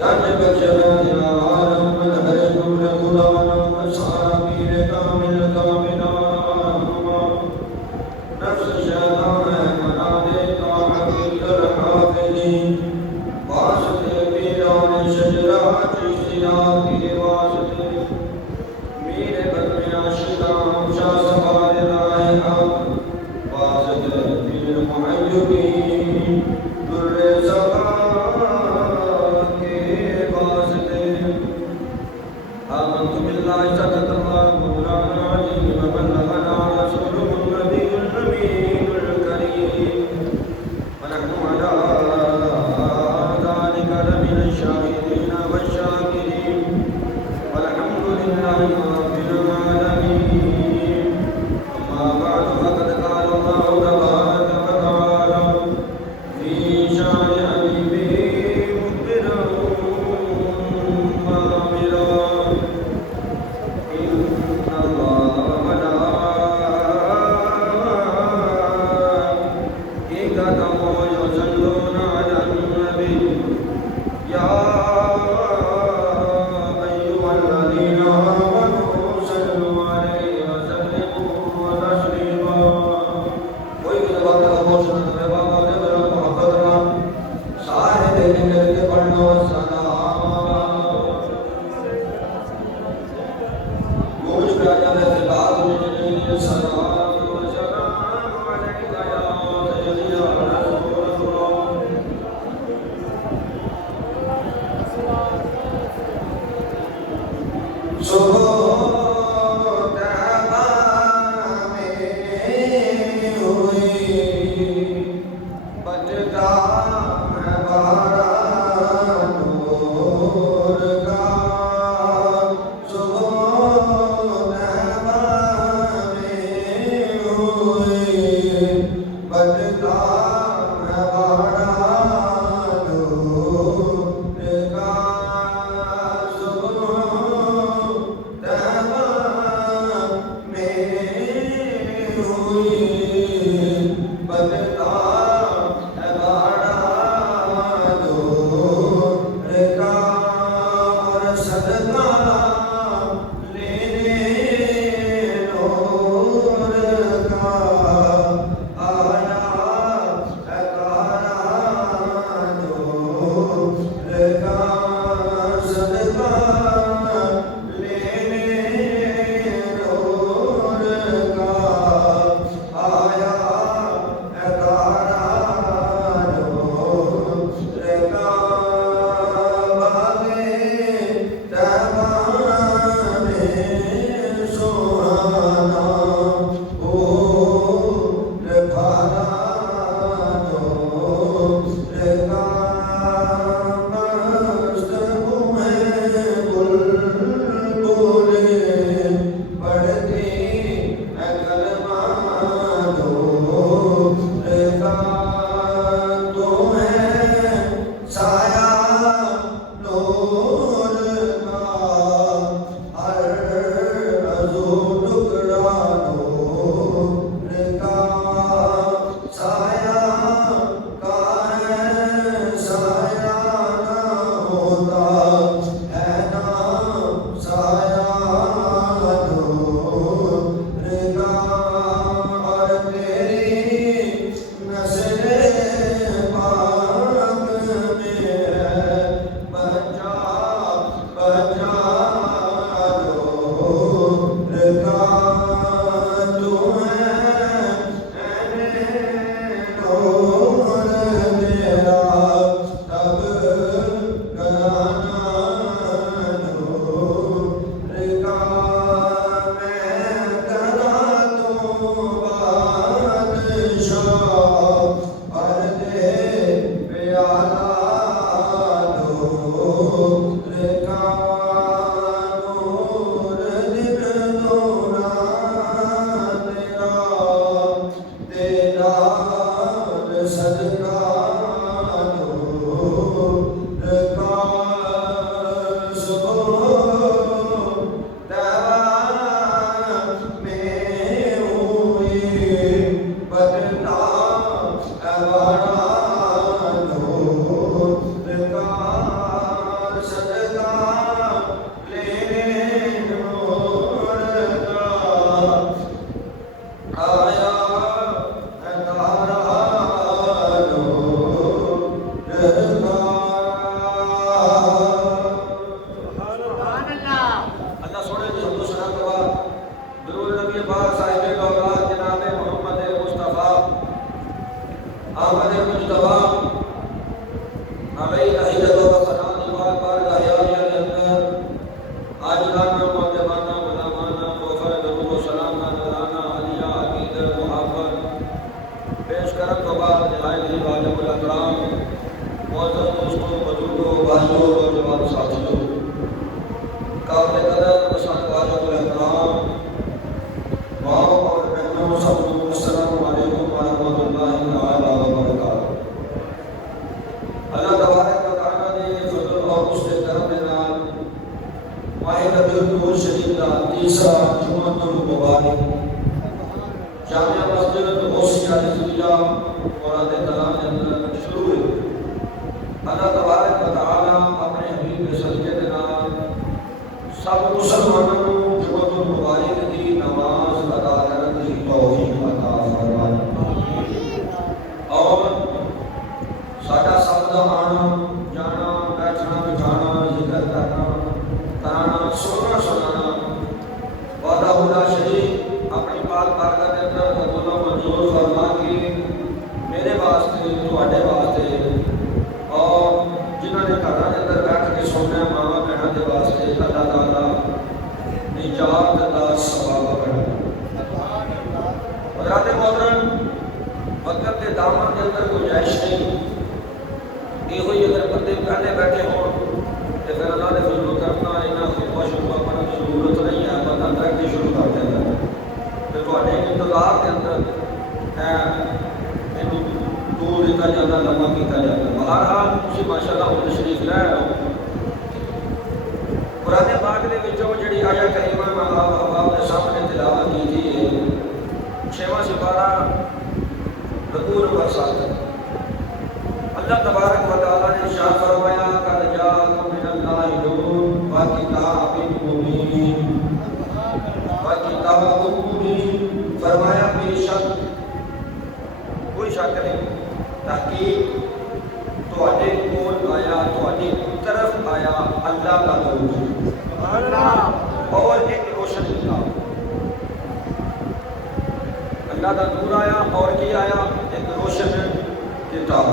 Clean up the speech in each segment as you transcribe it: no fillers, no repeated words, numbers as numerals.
Gana بھائیوں نوجوان ساتھیوں، قابل قدر پسند والوں احترام ماں اور بہنوں، سب کو السلام علیکم ورحمۃ اللہ تعالیٰ وبرکاتہ۔ اللہ تبارک و تعالیٰ نے فضل اور اس کے کرم کے نال ماہ ربیع الاول شریف کا تیسرا جمعہ المبارک جامعہ مسجد غوثیہ رضویہ مراد کلام کے اندر شروع ہوئی۔ اللہ تبارک و تعالیٰ اپنے حبیب کے صدقے کے نال سب مسلمانوں کو جمعہ المبارک کی نماز ادا کرنے کی توفیق عطا فرمائے، اور ساڈا سب دا آنا جانا بیٹھنا بٹھانا ذکر کرنا کرانا سننا سنانا وعدہ لا شریک اپنی پاک بارگاہ کے اندر قبول و منظور فرما کے میرے واسطے تواڈے واسطے اور جنہوں نے گھراں کے اندر بیٹھ کے سننا ماں بہنوں کے واسطے اللہ تعالیٰ نجات کا سبب بنے۔ حضرات محترم، وقت کے دامن کے اندر گنجائش نہیں، یہ ہوئی اگر بندے پہلے بیٹھے ہوں تو پھر اللہ نے فضل و کرم نال انہاں خطبہ شروع کرنے کی ضرورت نہیں ہے، بندہ ڈائریکٹ شروع کر دیتا ہے۔ پھر تواڈے انتظار کے اندر اینوں دور دیتا جاتا، لمبا کیتا جاتا۔ بہرحال تسی ماشاءاللہ ہن تشریف لے آئے ہو۔ قرآن پاک دے وچوں جڑی آیت کریمہ میں آپ نے سامنے تلاوت کی تھی، 6واں سپارہ رکوع نمبر 7۔ اللہ تبارک و تعالیٰ نے ارشاد فرمایا قد جاءکم من اللہ نور و کتاب مبین و کتاب مبین، فرمایا بے شک کوئی شک نہیں، تحقیق تواڈے کول آیا، تواڈی طرف آیا اللہ کا نور اور ایک روشن کتاب۔ اللہ کا نور آیا اور کی آیا؟ ایک روشن کتاب۔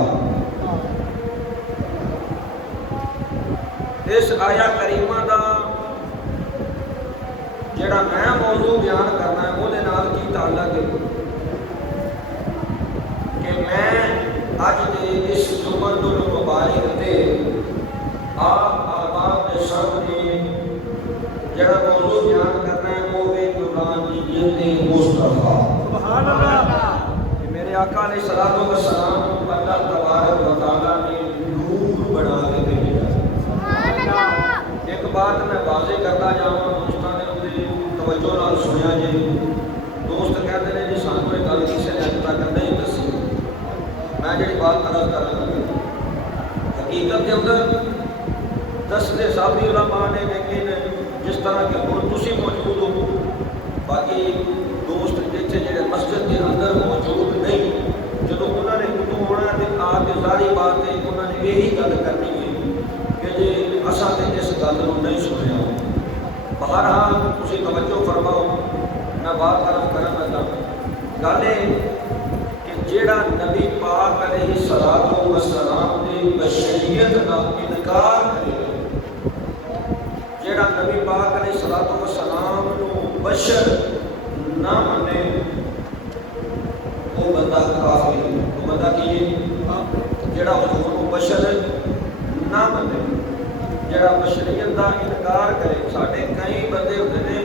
اس آیا کریمہ دا جڑا میں موضوع بیان کرنا ہے وہ کی تعلق ہے کہ میں اج دے اس جمعہ المبارک تے آپ احباب کے سامنے جڑا موضوع بیان کرنا ہے وہ ہے نورانیت مصطفیٰ۔ سبحان اللہ۔ میرے آقا علیہ الصلوۃ والسلام اللہ تبارک و تعالیٰ نے نور بنا کے بھیجا۔ ایک بات میں واضح کرتا جاواں، دوستاں نے اندر توجہ نال سنیا جی۔ دوست کہتے ہیں جی سانوں یہ گل کسی نے اج تک نہیں دسی، میں جڑی بات عرض کراں حقیقت کے اندر دستے سابی علماء نے، لیکن جس طرح کہ ہن تسی موجود ہو، باقی دوست جتھے جڑے مسجد کے اندر موجود نہیں، جدو انہوں نے اردو ہونا تے آ کے ظاہری بات ہے انہوں نے یہی گل کرنی ہے کہ جی اساں تے اس گل نو نہیں سنیا۔ بہرحال تسی توجہ فرماؤ، میں بات عرض کرن لگا گل ہے کہ جیڑا نبی پاک علیہ الصلوۃ والسلام دی بشریت کا انکار کرے، جیڑا نبی پاک علیہ الصلوۃ والسلام نو بشر نہ منے، وہ بندہ کافر ہے۔ وہ بندہ کی ہے جیڑا حضور کو بشر نہ منے، جیڑا بشریت کا انکار کرے۔ ساڈے کئی بندے ہوتے ہیں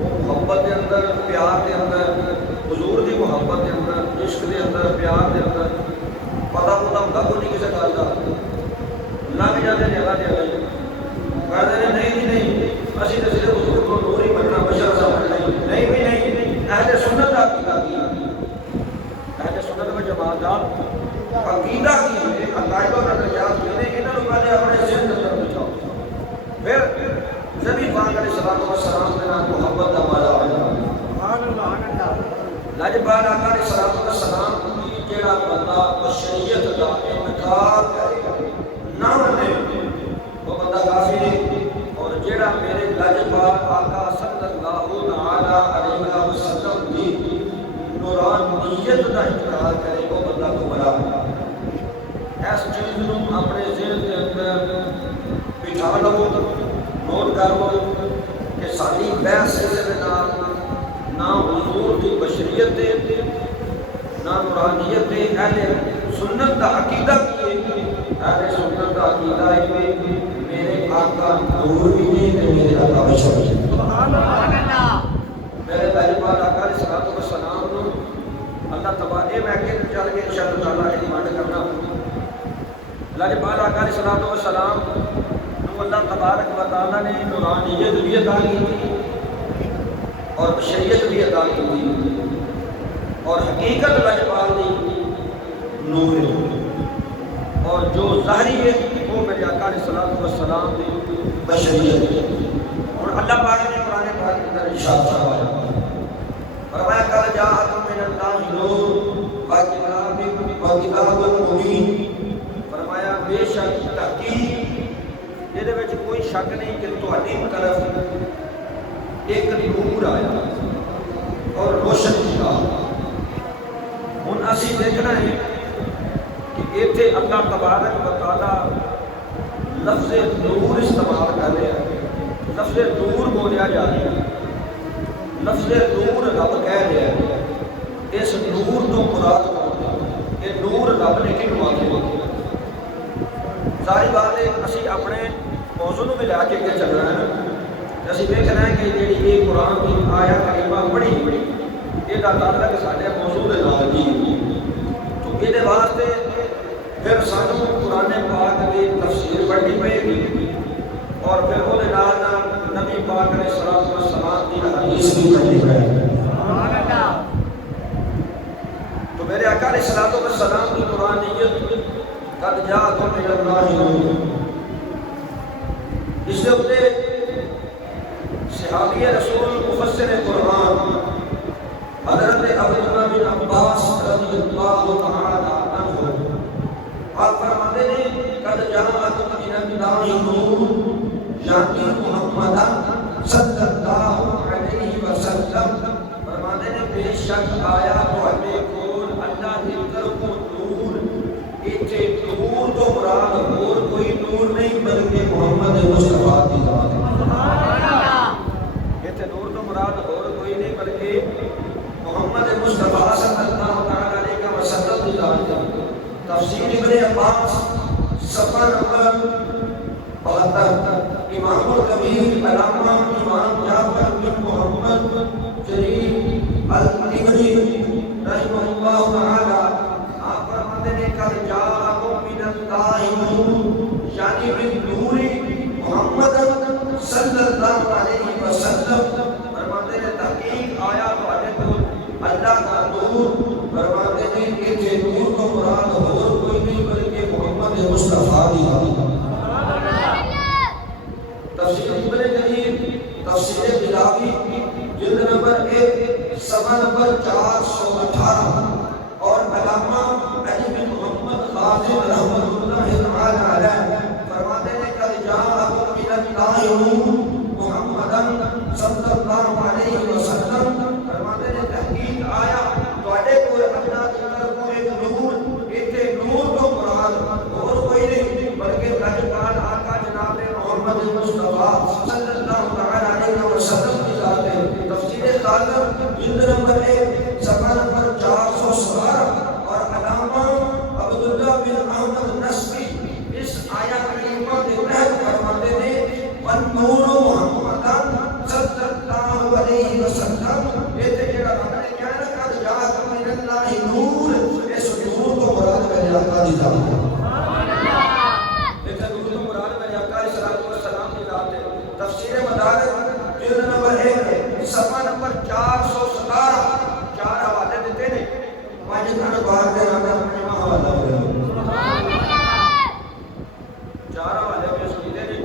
وہ محبت کے اندر، پیار کے اندر، حضور دی محبت کے اندر، عشق کے اندر، پیار کے اندر پتا ہوتا کوئی نہیں کسی گل کا، لنگ جاتے ہیں اللہ دے اللہ کہتے ہیں نہیں جی نہیں، اسی تو صرف حضور کو نور ہی بننا، بشر سمجھنا نہیں بھی نہیں۔ اہل سنت کا عقیدہ کی، اہل سنت و جماعت کا عقیدہ کی ہے، عقائد اور نظریات کی نے، انہوں نے پہلے اپنے ذہن کے اندر بچاؤ، پھر نبی پاک علیہ الصلوۃ والسلام کے نام محبت کا مالا ہو جاتا۔ لاجواب آقا علیہ الصلوۃ والسلام کی جیڑا بندہ بشریت کا انکار کرے نہ منے، وہ بندہ کافر ہے۔ اور جیڑا میرے لاجواب آقا صلی اللہ تعالی علیہ وسلم کی نورانیت کا انکار کرے، وہ بندہ گمراہ ہے۔ اس چیز نو اپنے ذہن کے اندر بٹھا لو، نوٹ کر لو کہ ساری بحث اس نال نہ حضور کی بشریت دے، نہ نورانیت دے، اہل سنت کا عقیدہ کی ہے، اہل سنت کا عقیدہ ہے کہ میرے آقا نور بھی نہیں کہ میرے آقا بشر بھی نہیں. میرے لاجواب آقا علیہ الصلوۃ والسلام نو اللہ تبارک میں کہ چل کے انشاءاللہ تعالی دی مانڈ کرنا. لاجواب آقا علیہ الصلوۃ والسلام نو اللہ تبارک و تعالی نے نورانیت بھی عطا کی اور بشریت بھی عطا کی اور حقیقت لاجواب دی نور ہے اور جو ظاہری ہے وہ میرے آقا علیہ الصلوۃ والسلام دی بشریت ہے. اور اللہ پاک نے قرآن پاک کے اندر ارشاد فرمایا فرمایا قد جاءکم من اللہ نور وکتاب مبین. فرمایا بے شک تحقیق یہ وچ کوئی شک نہیں کہ تہاڈی طرف ایک نور آیا اور روشن کیا. ہن اسی دیکھنا ہے کہ ایتھے اللہ تبارک و تعالی لفظ نور استعمال کر رہے ہیں. لفظ نور بولیا جا رہا ہے. لفظ نور رب کہہ رہا ہے. اس نور تو مراد یہ نور رب نے کیوں مانگے. ساری بات ہے اسی اپنے موضوع میں لے کے چل رہا ہے. اسی دیکھ رہے ہیں کہ جی یہ قرآن کی آیا کریمہ بڑی یہ تعلق سارے موضوع کے نال کی تو یہ واسطے پھر سانوں قرآن پاک کی تفسیر پڑھنی پڑے گی اور پھر وہ نبی پاک علیہ الصلوۃ والسلام کی حدیث بھی پڑھنی پڑے گی. تو میرے آقا علیہ الصلوۃ والسلام کی قرآنیت قد جاءکم من اللہ نور. اس سے اپنے صحابی رسول مفسر قرآن حضرت عبداللہ بن عباس رضی اللہ تعالی عنہ آپ فرماتے ہیں قد جاءکم من اللہ نور یعنی محمد صلی اللہ علیہ وسلم. فرماتے ہیں بے شک آیا تہاڈے کول اللہ دی طرف نور. ایتھے نور تو مراد اور کوئی نور نہیں بلکہ محمد مصطفیٰ کی ذات ہے. ایتھے نور تو مراد اور کوئی نہیں بلکہ محمد مصطفیٰ صلی اللہ علیہ وسلم کی ذات ہے. تفسیر ابن عباس صفحہ نمبر 72 امام الکبیر علامہ امام جعفر بن محمد جریر الطبری رحمہ اللہ تعالی آپ فرماتے ہیں کہ جاءکم من اللہ نور یعنی من نور محمد صلی اللہ علیہ وسلم. فرماتے ہیں تحقیق آیا تہاڈے کول اللہ کا نور. فرماتے ہیں کہ یہ نور کو مراد اور کوئی نہیں بلکہ محمد مصطفیٰ کی ذات ہے. تفسیر ابن جریر تفسیر بلاغی جلد نمبر 1 صفحہ نمبر 418 اور علامہ علی بن محمد خازن رحمۃ اللہ تعالی علیہ فرماتے ہیں کہ جاءکم من اللہ نور محمد صلی اللہ علیہ وسلم. فرماتے ہیں تحقیق آیا تہاڈے کول اللہ کی طرف ایک نور. ایتھے نور تو مراد اور کوئی نہیں بلکہ لاجواب آقا جناب محمد مصطفیٰ صلی اللہ علیہ وسلم کی ذات ہے. تفسیر خالد جلد نمبر 1 صفحہ نمبر 417 اور علامہ عبداللہ بن احمد نصفی اس آیا کریمہ کے تحت فرماتے ہیں والنور محمد صلی اللہ علیہ وسلم. یہ جڑا ہم نے کیا نا کہ جاءکم من اللہ نور اس نور کو مراد میرے آقا کی ذات ہے. تفسیر مدارک جلد نمبر 1 صفحہ نمبر 417 چار حوالے دیتے ہیں. ماجد خان بار کے نام اپنے حوالہ ہو رہے چار حوالے میں سنتے ہیں.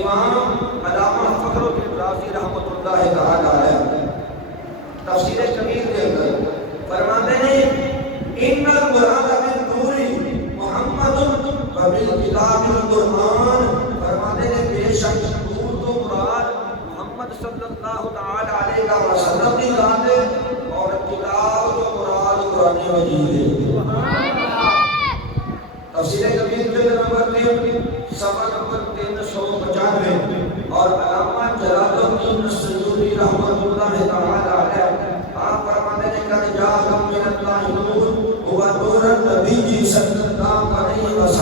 امام علامہ فخر الدین رازی رحمۃ اللہ تعالی علیہ تفسیر کبیر کے اندر فرماتے ہیں ان المراد من نور محمد وبالکتاب القرآن. فرماتے ہیں بے شک نور تو مراد محمد صلی اللہ تعالی علیہ وسلم کی ذات ہے اور کتاب تو مراد قرآن مجید ہے. تفسیر کبیر کے نمبر 3 صفحہ نمبر 395 اور علامہ جلال الدین السیوطی رحمۃ اللہ تعالی علیہ آپ فرماتے ہیں کہ جاءکم من اللہ نور هو نور النبی صلی اللہ علیہ وسلم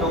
9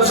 10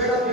ਜਿਹੜਾ ਵੀ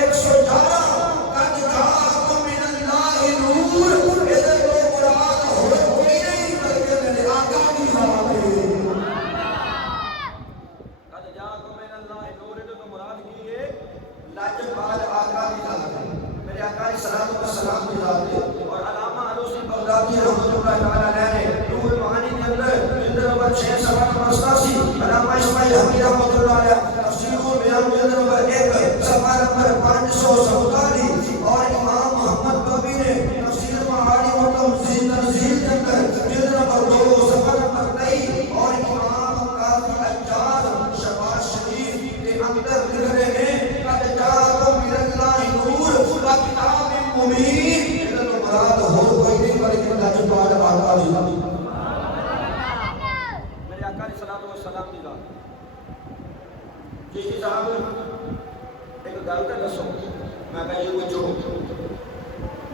111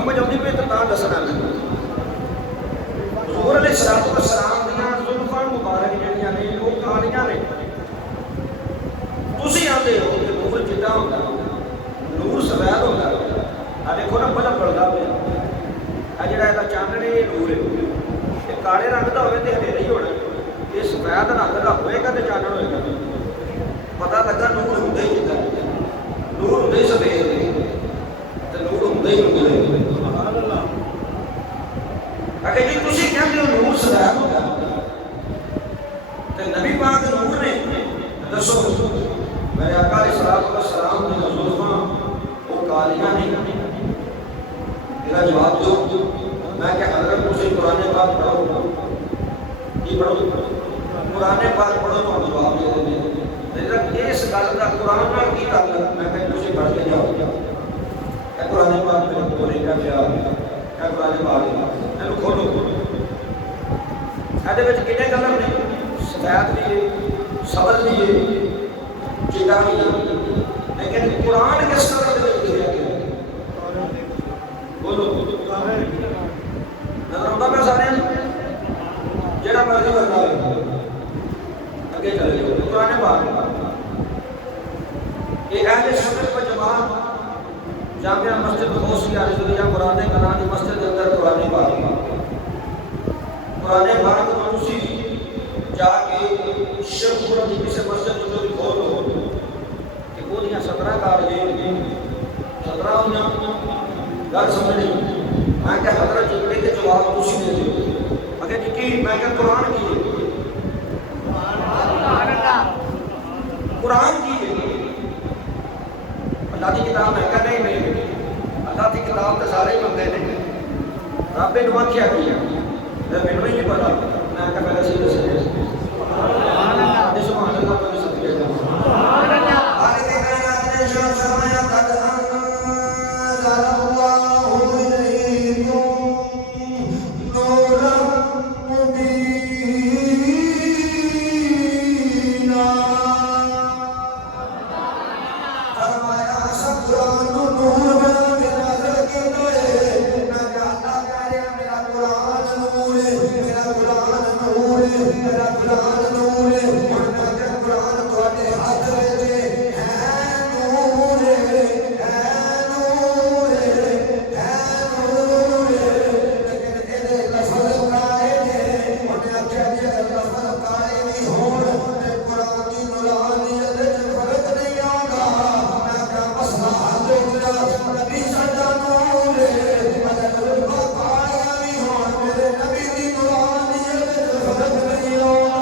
سمجھ آتی پہ تو دسنا میں حضور علیہ السلام دیا زلفاں مبارک جہاں نے وہ کالیاں نے تسی آتے ہو کہ نور چٹا ہوتا نور سفید ہوتا دیکھو نا بلب بڑھتا پہ جڑا یہ چاننے یہ نور ہے یہ کالے رنگ کا ہوئے تو ہنیرا ہی ہونا یہ سفید رنگ کا ہوئے گا تو چانن ہوئے گا پتا لگا نور ہوں ہی چٹا نور ہوں ہی سفید تو نور ہوں ہی اگر جی تسی کہتے ہو نور سفید ہوتا تو نبی پاک نور نے دسو میرے آقا علیہ السلام نے زلفاں وہ کالیاں نہیں میرا جواب دو میں کہ حضرت تسی قرآن پاک پڑھو کی پڑھو قرآن پاک پڑھو تو ہم جواب دے دیں حضرت اس گل کا قرآن نال کی تعلق میں کہ تسی پڑھ کے جاؤ کہ قرآن پاک میں بولے گا کیا قرآن پاک اینو کھولو ایدے وچ کنے کلر نے سفید بھی ہے سبز بھی ہے چٹا بھی ہے لیکن قرآن کس طرح دے گیا گیا بولو نظر آتا پہ سارے جڑا مرضی بنتا ہے اگے چلے جاؤ قرآن پاک یہ اہل سنت و جماعت جامعہ مسجد غوثیہ رضویہ مراد کلام کی مسجد کے اندر قرآن پاک کو تسی جا کے شیخ پورا کی کسی مسجد جو بھی کھولو کہ وہ دیاں 17 کار گئے 17 ہویاں گل سمجھنی میں کہ حضرت جبڑے کے جواب تسی دے دیو اگر جی کی میں کہ قرآن کی قرآن کی اللہ کی کتاب ہے کہ نہیں اللہ کی کتاب تو سارے ہی بندے نے رب نے آکھیا کیا مینوں نہیں پتا میں کہ پہلے سی دسے سبحان اللہ تو سب کے سبحان اللہ آگے کائنات نے شان فرمایا قد انزل اللہ الیکم نورا مبینا فرمایا سب قرآن نور بنا کے نازل کیتا ہے میں کہ اللہ کہہ رہا میرا قرآن نور ہے میرا قرآن نور ہے میرا قرآن نور ہے قرآن تواڈے ہاتھ وچ ہے نور ہے نور ہے نور لیکن اے لفظ کائے نے انہاں آکھیا جے لفظ کائے نہیں ہون تے قرآن دی نورانیت وچ فرق نہیں آندا میں کہ مسئلہ حل ہو گیا نبی ساڈا نور ہے اگر لفظ کائے نہیں ہون میرے نبی دی نورانیت وچ فرق نہیں آندا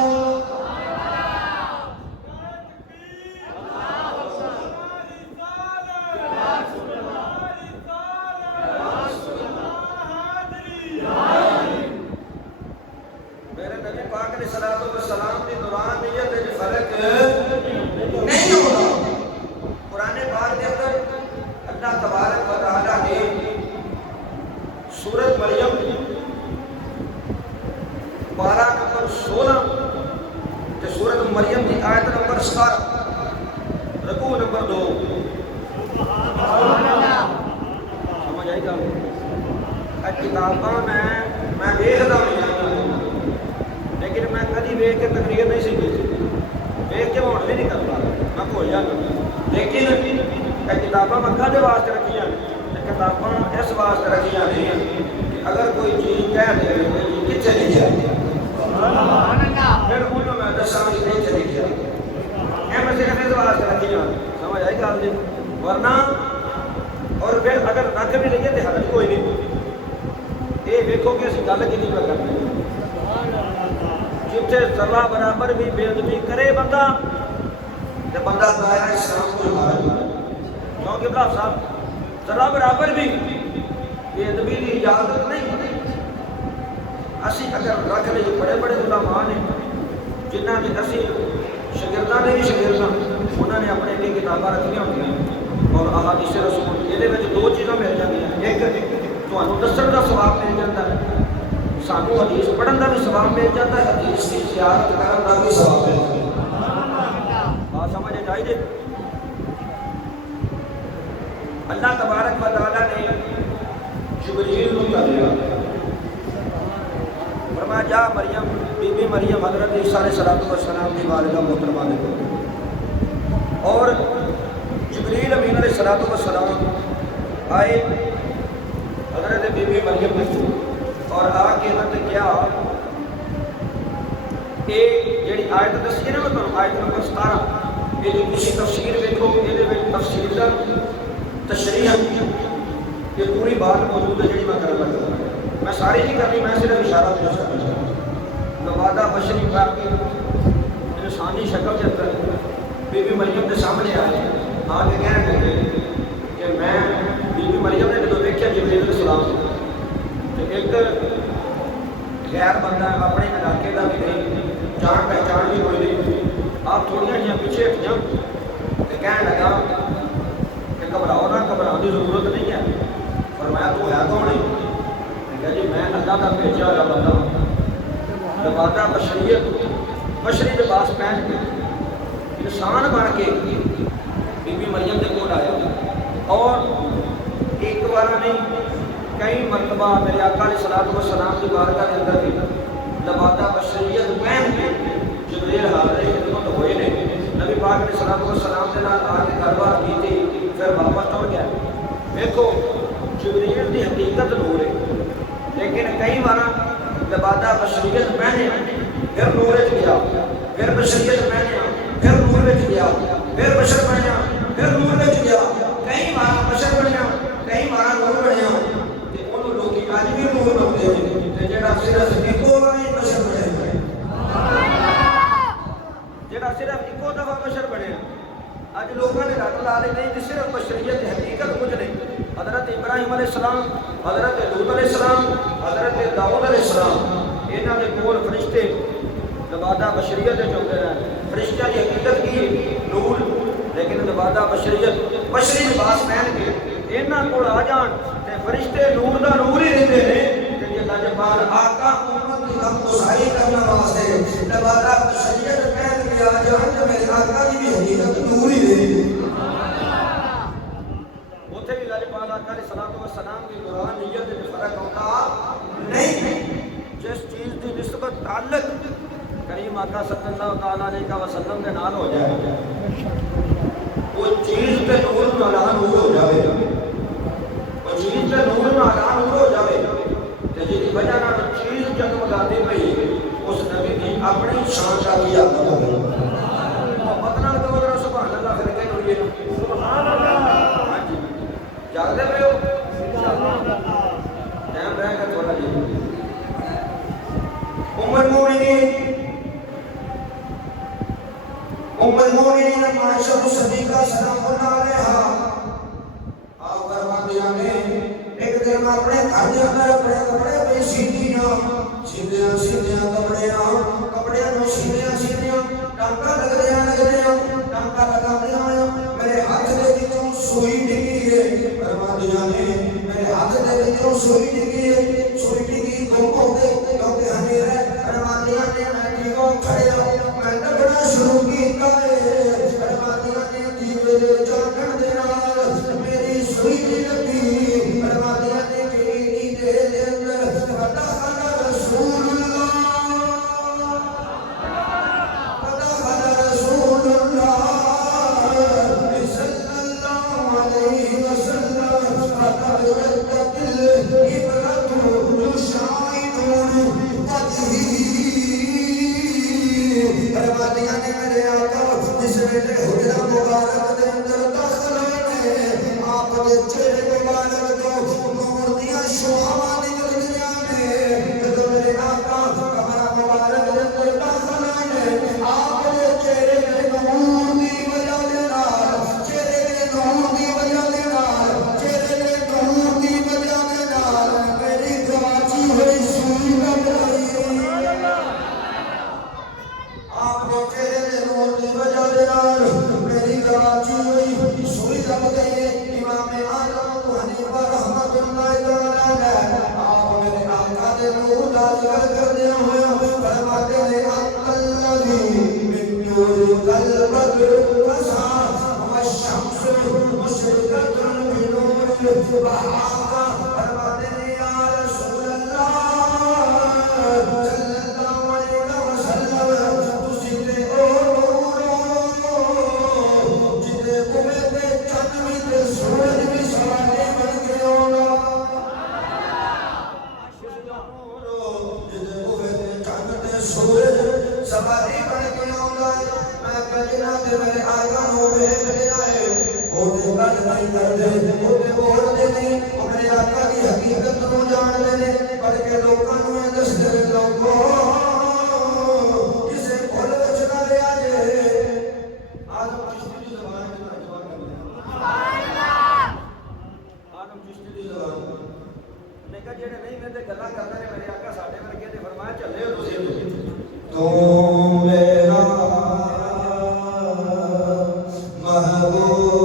سورت مریم 12 نمبر 16 تے سورت مریم کی آیت نمبر 17 رکوع نمبر 2 سمجھ آئی گا کتاباں میں دیکھتا ہوں لیکن میں کدی ویکھ کے تقریر نہیں سی کی ویکھ کے ہون بھی نہیں کرتا میں بھول جانا لیکن کتاباں میں کدے واسطے رکھیاں کتاباں اس واسطے رکھیاں نہیں کہ اگر کوئی چیز کہہ دے کتنے لکھا پھر انہوں میں دساں کہ نہیں چلی گیا یہ میں صرف اس واسطے رکھیاں سمجھ آئی گل جی ورنہ اور پھر اگر رکھ بھی لئیے تو حرج کوئی نہیں یہ ویکھو کہ اسی گل کتنی پہ کرتے ہیں جتنے ذرہ برابر بھی بے ادبی کرے بندہ تو بندہ دائرہ اسلام کو حرج کیونکہ بھرا صاحب ذرہ برابر بھی بے ادبی کی اجازت نہیں اسی اگر رکھ لئیے بڑے بڑے علماء نے جنہاں نے اسی شاگرداں نے بھی شاگرداں انہوں نے اپنے لیے کتاباں رکھیاں ہوتی ہیں اور احادیث رسول یہ دو چیزاں مل جاتی ہیں ایک تمہیں دسن کا ثواب مل جاتا ہے سانو حدیث پڑھن کا بھی ثواب مل جاتا ہے حدیث کی زیارت کرن کا بھی ثواب مل جاتا ہے بات سمجھ چاہیے اللہ تبارک و تعالیٰ نے جبریل کو کہا فرمایا جا مریم بی بی مریم حضرت عیسیٰ علیہ السلام کی والدہ محترمہ نے اور جبریل امین علیہ السلام آئے حضرت بی بی مریم نے اور آ کے انہوں نے کیا یہ جی آیت دسی نا میں تمہیں آیت نمبر 17 یہ کسی تفسیر دیکھو یہ تفسیر کا تشریح یہ پوری بات موجود ہے جی میں کرنا چاہتا ہوں میں ساری نہیں کرنی میں صرف اشارہ پیش کرنا چاہتا ہوں نوادہ بشری پا کے انسانی شکل کے اندر بی بی مریم کے سامنے آئے آ کے کہنے لگے کہ میں بی بی مریم نے جب دیکھا جبریل علیہ السلام تو ایک غیر بندہ اپنے علاقے کا بھی نہیں جان پہچان بھی کوئی نہیں آپ تھوڑی جہاں پیچھے ہٹ جاؤ تو کہنے لگا کہ گھبراؤ نہ گھبراؤ کی ضرورت نہیں ہے اور میں تو ہے کون نہیں کہ جی میں اللہ کا بھیجا ہوا بندہ لبادہ بشریت بشری لباس پہن کے انسان بن کے بی بی مریم کے کول آیا اور ایک بار نہیں کئی مرتبہ میرے آقا علیہ السلام کی بارگاہ کے اندر بھی لبادہ بشریت پہن کے جبریل حاضر خدمت ہوئے نے نبی پاک علیہ السلام کے نال آ کے گل بات کی تھی پھر واپس ٹر گیا دیکھو جبریل کی حقیقت نور ہے لیکن کئی بار لبادہ بشریت پہنے پھر نور گیا پھر بشریت پہنے پھر نور گیا پھر بشر بنیا پھر نور گیا کئی بار بشر بنیا کئی بار نور بنیا لوگ اج بھی نور بنتے ہیں جہاں صرف ایکو بار بشر بنے جہاں صرف ایکو دفعہ بشر بنے اج لوگوں نے رٹ لا لی نہیں صرف بشریت حقیقت کچھ نہیں حضرت ابراہیم علیہ السلام حضرت لوط علیہ السلام حضرت داؤد علیہ السلام یہاں کے کول فرشتے لبادہ بشریت چاہتے ہیں فرشتہ کی حقیقت کی نور لیکن لبادہ بشریت بشری لباس پہن کے یہاں کول آ جان تے فرشتے نور دا نور ہی رہتے ہیں کہ جب جبال آقا امت کی غم گسائی کرنے واسطے لبادہ بشریت پہن کے آ جان تو میرے آقا کی بھی حقیقت نور ہی رہتی ہے اتنے بھی لاجپال آقا علیہ السلام کی قرآن نیت میں فرق ہوتا نہیں جس چیز کی نسبت تعلق کریم آقا صلی اللہ تعالیٰ علیہ وسلم کے نال ہو جائے وہ چیز پہ نور میں اعلان نور ہو جائے وہ چیز پہ نور میں اعلان نور ہو جائے کہ جس کی وجہ نہ چیز جگمگاتی پئی اس نبی کی اپنی شان کا بھی آتا ہو محبت نال تو ذرا سبحان اللہ کر کے بولیے سبحان اللہ ہاں جی جاگتے پہ ہو ٹائم رہے گا تھوڑا جی ام المؤمنین عائشہ صدیقہ سلام اللہ علیہا آپ فرماتی ہیں ایک دن میں اپنے گھر کے اندر اپنے کپڑے پہ سیدھیاں کپڑے نو سیدھیاں ٹانکا لگ رہا ٹانکا لگا میرے ہاتھ دے وچوں سوئی ڈگی ہے فرماتی ہیں میرے ہاتھ دے وچوں سوئی ڈگی گم ہو گئی کیونکہ ہنیرا فرماتی ہیں میں دیو کھڑے میں لگنا شروع کیتا ہے فرماتی ہیں دیوے دے چاکن دے نال میری سوئی لگی فرماتی ہیں کہ دے اندر فتح رسول اللہ صلی اللہ علیہ وسلم فقد ردت العبرة شاہدون فرماتی ہیں میرے آقا جس ویلے حجرہ مبارک دے اندر داخل ہوئے آپ دے چہرے مبارک تو نور دیاں شعاعاں نکل گئیاں نے جدوں میرے آقا کمرہ مبارک دے اندر داخل ہوئے آپ دے چہرے دے نور دی وجہ دے نال چہرے دے نور دی وجہ دے نال چہرے دے نور دی وجہ دے نال میری گواچی ہوئی سوئی لگ رہی آپ نے چہرے دے نور دی وجہ دے نال میری گواچی ہوئی سوئی لگ گئی امام اعظم ابو حنیفہ رحمۃ اللہ تعالی علیہ آپ میرے آقا دے نور دا ذکر کرتے ہوئے فرماتے ہیں الذی من نور البدر وسع والشمس مشرقۃ بنور البحر فرماتے ہیں نہیں کرتے وہ بولتے نہیں میرے آقا کی حقیقت کو جانتے ہیں بلکہ لوگوں کو دستے لوگوں کسے بھول وچ نہ لیا جے آدم چشتی کی زبان میں ترجمہ کرنا آدم چشتی کی زبان نے کہا جڑے نہیں میں تے گلاں کردا نے میرے آقا ساڈے ورگے تے فرمایا چلے ہو تسی تو میرا محبوب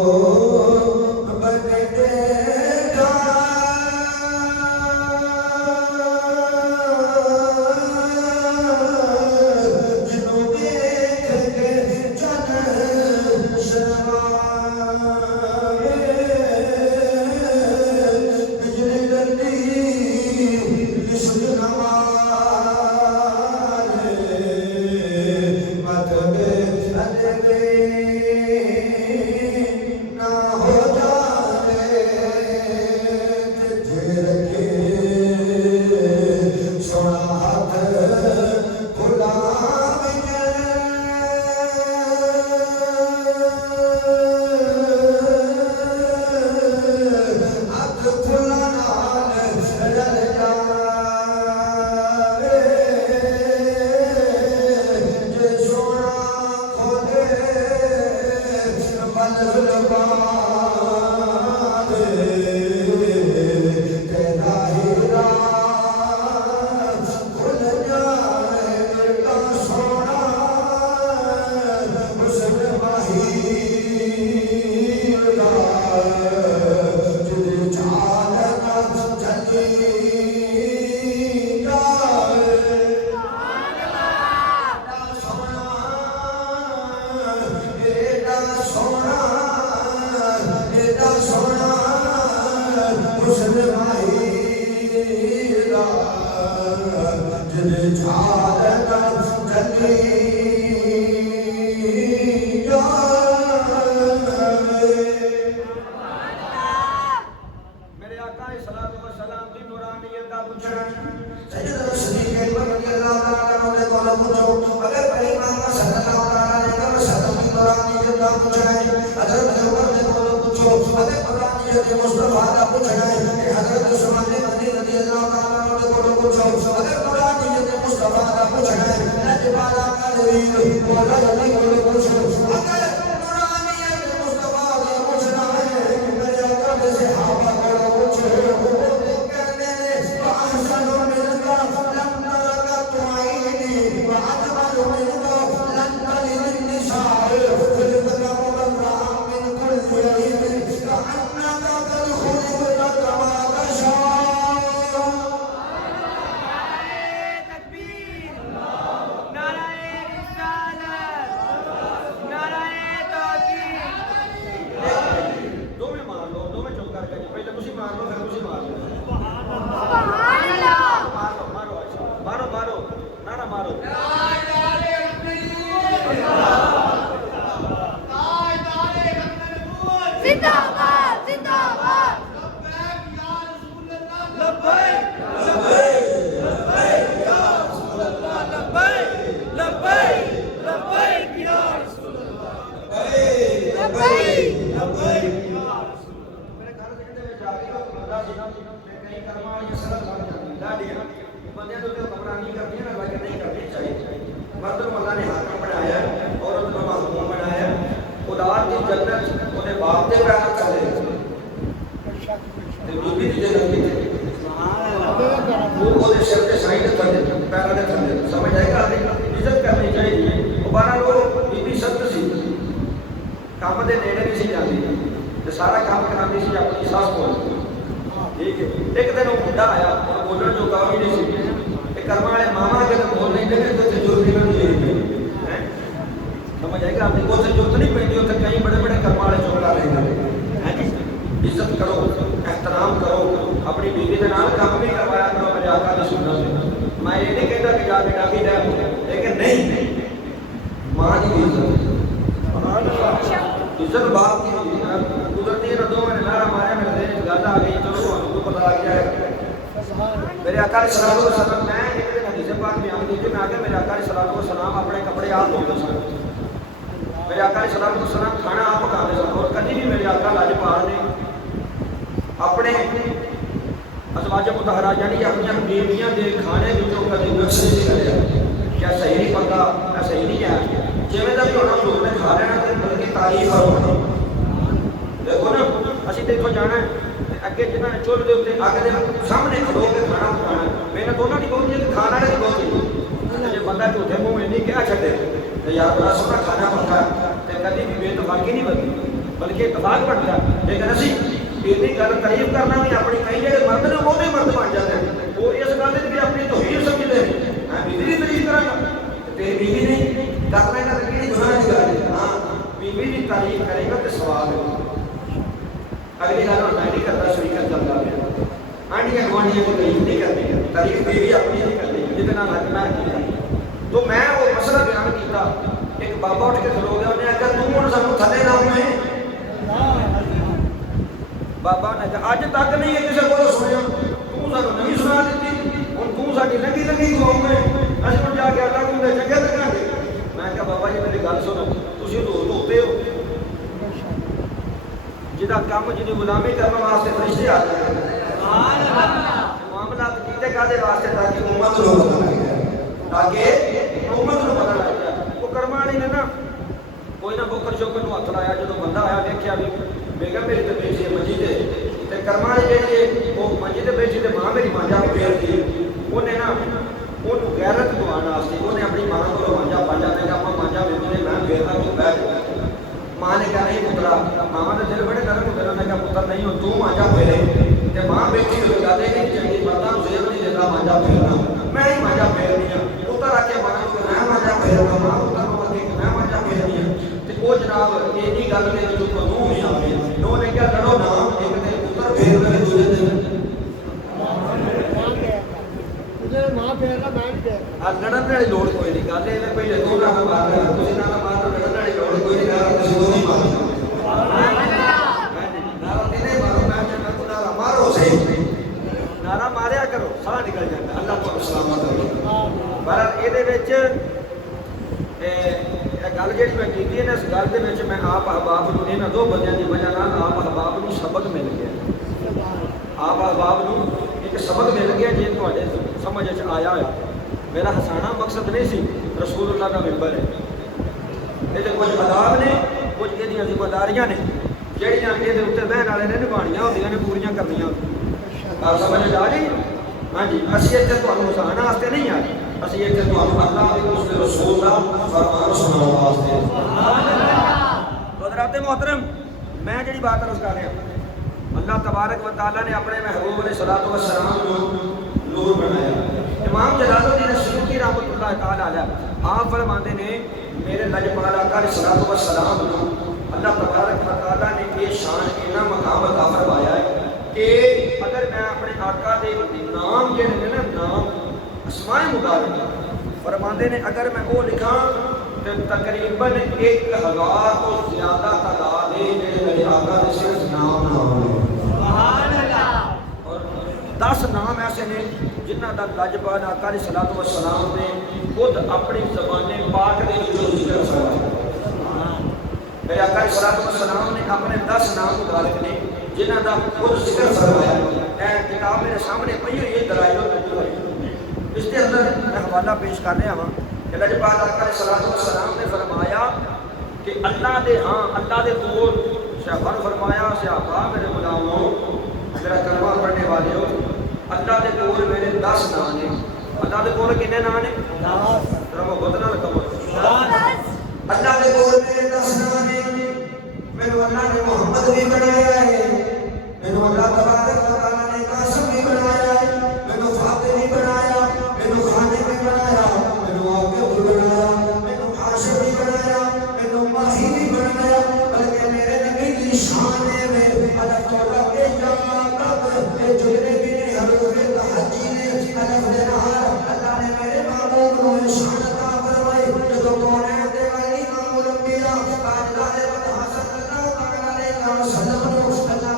میرے آقا علیہ الصلوۃ والسلام میں ایک دن حدیث پاک بیان کی تھی میں آگے میرے آقا علیہ الصلوۃ والسلام اپنے کپڑے آپ دھوتے سن میرے آقا علیہ الصلوۃ والسلام کھانا آپ پکاتے سن اور کبھی بھی میرے میرے آقا لاجپال نے اپنے ازواج مطہرہ یعنی اپنی بیویاں دے کھانے وچوں کدی نقص نہیں کریا. کیا صحیح نہیں پتا؟ صحیح نہیں ہے. جویں دا بھی ہونا حضور نے کھا لینا تے بلکہ تعریف کرو. دیکھو نا اسی تے اتوں جانا ہے اگے جنہاں نے چولھ دے اوتے اگ دے سامنے کھلو کے کھانا پکانا. محنت انہاں دی بہت ہے کھانا نہیں بہت. جے بندہ جھوٹے منہ نہیں کہہ چھڈے تے یار بڑا سونا کھانا پکا تے کدی بھی بے اتفاقی نہیں بنتی بلکہ اتفاق بنتا. لیکن اسی یہ گل تعریف کرنا بھی اپنی کئی جڑے مرد نے وہ بھی مرد بن جاتے ہیں. وہ اس گل بھی اپنی توہین سمجھتے ہیں. میں بیوی کی تعریف کرا گا تیری بیوی نہیں کرنا ہے تو کہڑی گناہ کی گل ہے. ہاں بیوی کی تعریف کرے گا تو سوال ہے. اگلی گل میں نہیں کرتا شریکت چلتا پیا آنڈیاں گوانڈیاں کی تعریف نہیں کرنی. تعریف بیوی اپنی نہیں کرنی جتنا میں کی. تو میں وہ مسئلہ بیان کیا. ایک بابا اٹھ کے کھلو گیا انہیں آخر تم ہوں سانو تھلے نہ ہوئے. بابا نے کہا اج تک نہیں ہے کسی کو سنیا تانوں نہیں سنا دیتی ہوں توں ساری لنگی لنگی قوم ہے اج ہوں جا کے آٹا گوندے چنگے لگا گے. میں کہا بابا جی میری گل سنو تسی حضور دھوتے ہو جہاں کام جی غلامی کرنے واسطے فرشتے آتے ہیں. معاملات کیتے کادے واسطے تاکہ امت نو پتہ لگ جائے تاکہ امت نو پتہ لگ جائے. وہ کرم والی نے نا کوئی نہ بکر شوکر نو ہاتھ لایا جدوں بندہ آیا دیکھیا بھی بیگم میری تے بیٹھی ہے منجی تے کرم والی جہی ہے وہ منجی تے بیٹھی تے ماں میری مانجا پھیر دی. انہیں نا انہوں غیرت دوانے واسطے انہیں اپنی ماں کو مانجا پاجا نے کہا مانجا میرے میں پھیرنا تو بیٹھ گیا. ماں نے کہا نہیں پترا ماما کے دل بڑے نرم ہوتے ہیں. کہا پتر نہیں ہو تو مانجا پھیرے تے ماں بیٹھی ہوئی گل ہے کہ چنگی مرداں نوں زیب نہیں دیتا مانجا پھیرنا میں ہی مانجا پھیرنی ہوں. پتر آ کے ماں کو میں مانجا پھیرنا ماں پتر کو آ کے میں مانجا پھیرنی ہوں. تے وہ جناب ایسی گل نے جو منہ نہیں آئی انہوں نے کیا لڑو نا ایک دن پتر پھیر لے دوسرے دن لڑن والی لوڑ کوئی نہیں. گل یہ پہلے دو نہ مار تھی نہ مار لڑن والی لوڑ کوئی نہیں. کسی کو نہیں مارنا مارو صحیح نعرہ ماریا کرو سارا نکل جاتا. اللہ کو سلامت کرو. پر یہ گل جی میں کی ہے نا اس گل کے میں آپ احباب کو یہاں دو بندوں کی وجہ آپ احباب کو سبق مل گیا. آپ احباب کو ایک سبق مل گیا جی تے سمجھ آیا ہوا. میرا ہسانا مقصد نہیں سی. رسول اللہ کا ممبر ہے یہ کچھ آداب نے کچھ یہ ذمہ داریاں نے جہاں یہ اتنے بہن والے نے نبھانیاں ہوتی نے پوریا کرنی. آپ سمجھ آ گئی. ہاں جی اسی اتنے تمہیں ہسانا واسطے نہیں آئے. اسی اتنے تمہیں اللہ اس کے رسول کا فرمان سناؤ واسطے. حضرات محترم میں جڑی بات عرض کر رہا اللہ تبارک و تعالیٰ نے اپنے محبوب علیہ الصلوۃ والسلام کو نور بنایا. امام جلال الدین سیوطی رحمۃ اللہ تعالیٰ علیہ آپ فرماتے ہیں میرے لاجپال آقا علیہ الصلوۃ والسلام کو اللہ تبارک و تعالیٰ نے یہ شان اتنا مقام عطا فرمایا ہے کہ اگر میں اپنے آقا دے نام جڑے نے نا نام اسماء مبارکہ فرماتے ہیں اگر میں وہ لکھاں تو تقریباً 1000 تو زیادہ تعداد ہے جڑے میرے آقا دے صرف نام ہیں. سبحان اللہ. اور 10 نام ایسے نے جنہ کا لاجپال آقا علیہ الصلوۃ والسلام نے خود اپنی زبان پاک دے وچوں ذکر فرمایا. میرے آقا علیہ الصلوۃ والسلام نے اپنے 10 نام مبارک نے جنہ کا خود ذکر فرمایا. اے کتاب میرے سامنے پئی ہوئی ہے دلائل النبوت. اس کے اندر میں حوالہ پیش کر رہا ہوں کہ لاجپال آقا علیہ الصلوۃ والسلام نے فرمایا کہ اللہ دے ہاں اللہ دے کول صحابہ فرمایا صحابہ میرے غلاموں میرا کلمہ پڑھنے والے ہو اللہ دے کول میرے 10 نام ہیں. اللہ دے کول کتنے نام ہیں؟ 10. ذرا محبت نال کہو 10. اللہ دے کول میرے 10 نام ہیں. مینوں اللہ نے محمد بھی بنایا ہے. مینوں اللہ تبارک و تعالیٰ نے قاسم بھی بنایا ہے. مینوں فاطر بھی بنایا. مینوں خالد بھی بنایا. مینوں عاقب بھی بنایا. مینوں حاشر بھی بنایا. مینوں ماہی بھی بنایا. بلکہ میرے نبی کی شان ہے میں اللہ تعالیٰ کے جمع تک یہ جتنے بھی نے حضور تحجی نے الف دے نہار اللہ نے میرے محبوب کو شان عطا فرمائی. جو کونین دے والی امام الانبیاء تاجدار وطن صلی اللہ علیہ وسلم اللہ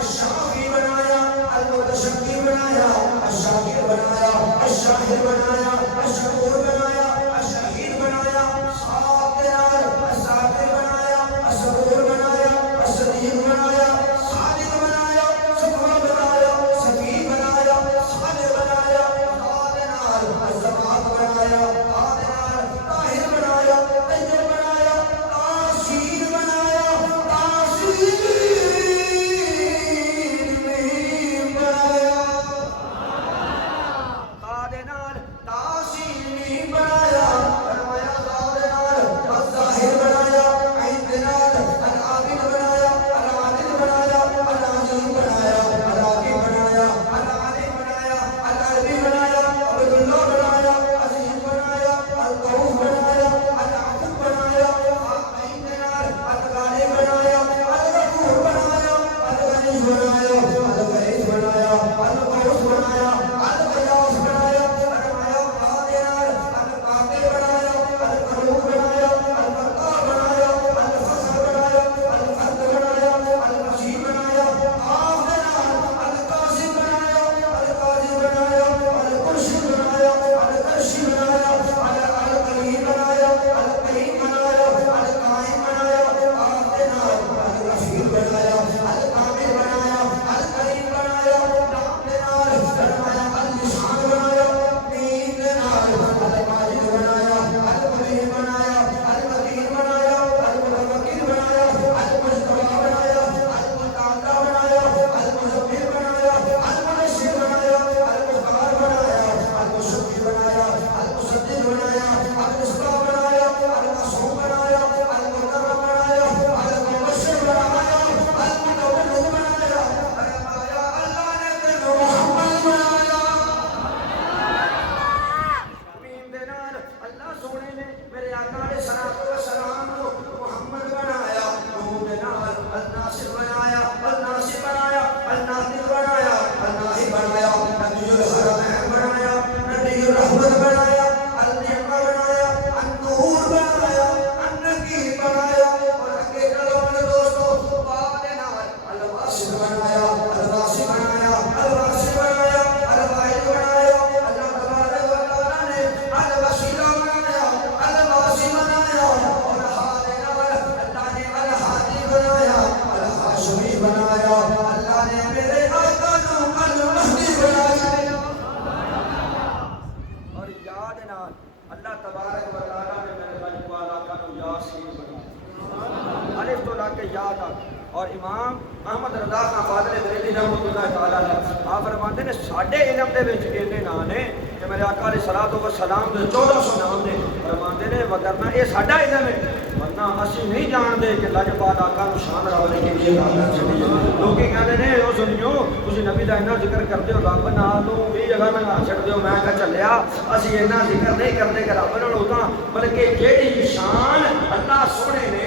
الشافعی بنایا المتشفی بنایا نال اللہ تبارک و تعالی نے میرے لجپال آقا نو یاسین بنایا الف تو لا کے یا تک اور امام احمد رضا خان فاضل بریلوی رحمۃ اللہ تعالی علیہ آپ فرماتے نے ساڈے علم دے وچ اینے نام نے کہ میرے آقا علیہ الصلوۃ والسلام دے 1400 نام نے فرماتے نے وگرنہ یہ ساڈا علم ہے ورنہ اسی نہیں جانتے کہ لجپال آقا نو شان رب نے کیتی ہے لوکی کہندے نے او سنیو تسی نبی دا اتنا ذکر کرتے ہو رب نال نو بھی جگہ میں چھڈ دیو میں کہ چلیا اسی اتنا ذکر نہیں کرتے کہ رب نال ہوتا بلکہ جیڑی شان اللہ سونے نے